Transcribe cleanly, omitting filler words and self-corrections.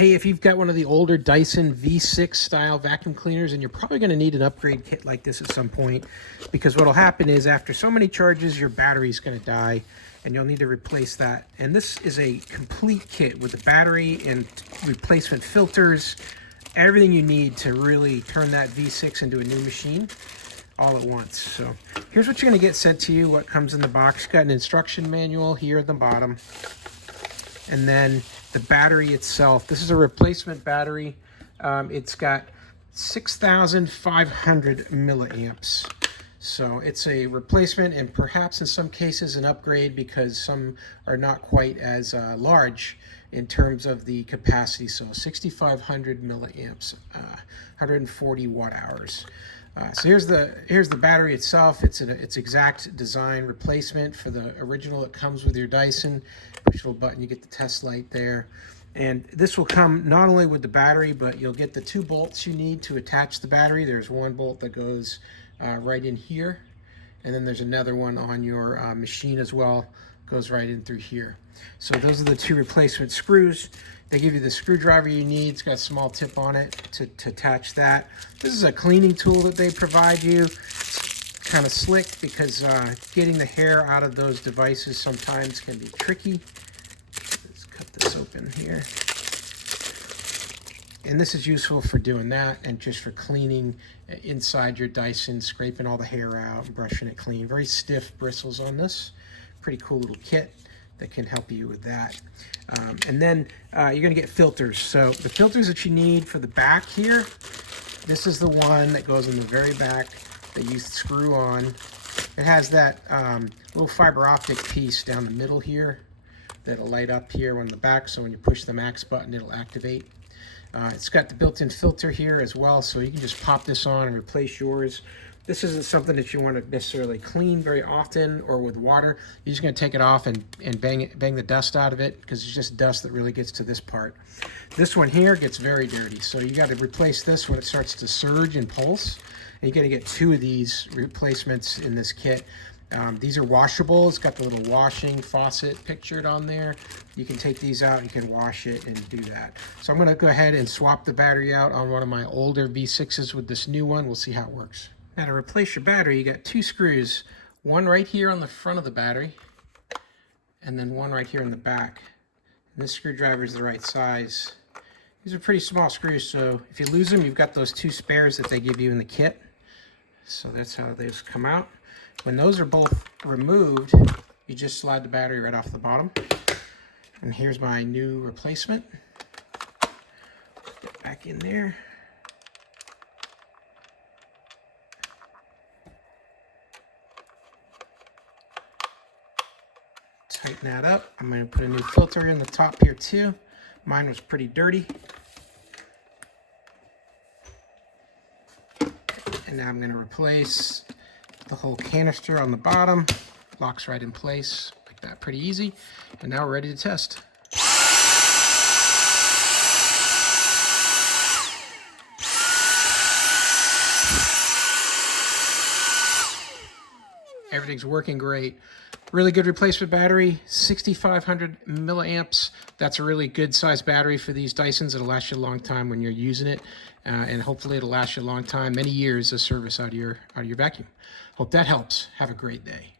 Hey, if you've got one of the older Dyson V6 style vacuum cleaners, and you're probably going to need an upgrade kit like this at some point, because what will happen is after so many charges, your battery's going to die and you'll need to replace that. And this is a complete kit with the battery and replacement filters, everything you need to really turn that V6 into a new machine all at once. So here's what you're going to get sent to you, what comes in the box. Got an instruction manual here at the bottom, and then the battery itself. This is a replacement battery. It's got 6,500 milliamps. So it's a replacement and perhaps in some cases an upgrade, because some are not quite as large in terms of the capacity. So 6,500 milliamps, 140 watt hours. So here's the battery itself. It's exact design replacement for the original. It comes with your Dyson. Push a little button, you get the test light there. And this will come not only with the battery, but you'll get the 2 bolts you need to attach the battery. There's one bolt that goes right in here, and then there's another one on your machine as well, goes right in through here. So those are the 2 replacement screws. They give you the screwdriver you need. It's got a small tip on it to attach that. This is a cleaning tool that they provide you. It's kind of slick because getting the hair out of those devices sometimes can be tricky. Let's cut this open here. And this is useful for doing that and just for cleaning inside your Dyson, scraping all the hair out and brushing it clean. Very stiff bristles on this. Pretty cool little kit that can help you with that. And then you're going to get filters. So the filters that you need for the back here, this is the one that goes in the very back that you screw on. It has that little fiber optic piece down the middle here that'll light up here on the back, so when you push the max button it'll activate. It's got the built-in filter here as well, so you can just pop this on and replace yours. This isn't something that you want to necessarily clean very often or with water. You're just going to take it off and bang the dust out of it, because it's just dust that really gets to this part. This one here gets very dirty, so you got to replace this when it starts to surge and pulse. And you got to get 2 of these replacements in this kit. These are washable. It's got the little washing faucet pictured on there. You can take these out, you can wash it and do that. So I'm going to go ahead and swap the battery out on one of my older V6s with this new one. We'll see how it works. Now to replace your battery, you got 2 screws. One right here on the front of the battery, and then one right here in the back. And this screwdriver is the right size. These are pretty small screws, so if you lose them, you've got those 2 spares that they give you in the kit. So that's how those come out. When those are both removed, you just slide the battery right off the bottom. And here's my new replacement. Get back in there. Tighten that up. I'm going to put a new filter in the top here too. Mine was pretty dirty. And now I'm going to replace the whole canister on the bottom. Locks right in place like that, pretty easy. And now we're ready to test. Everything's working great. Really good replacement battery, 6,500 milliamps. That's a really good size battery for these Dysons. It'll last you a long time when you're using it, and hopefully it'll last you a long time, many years of service out of your vacuum. Hope that helps. Have a great day.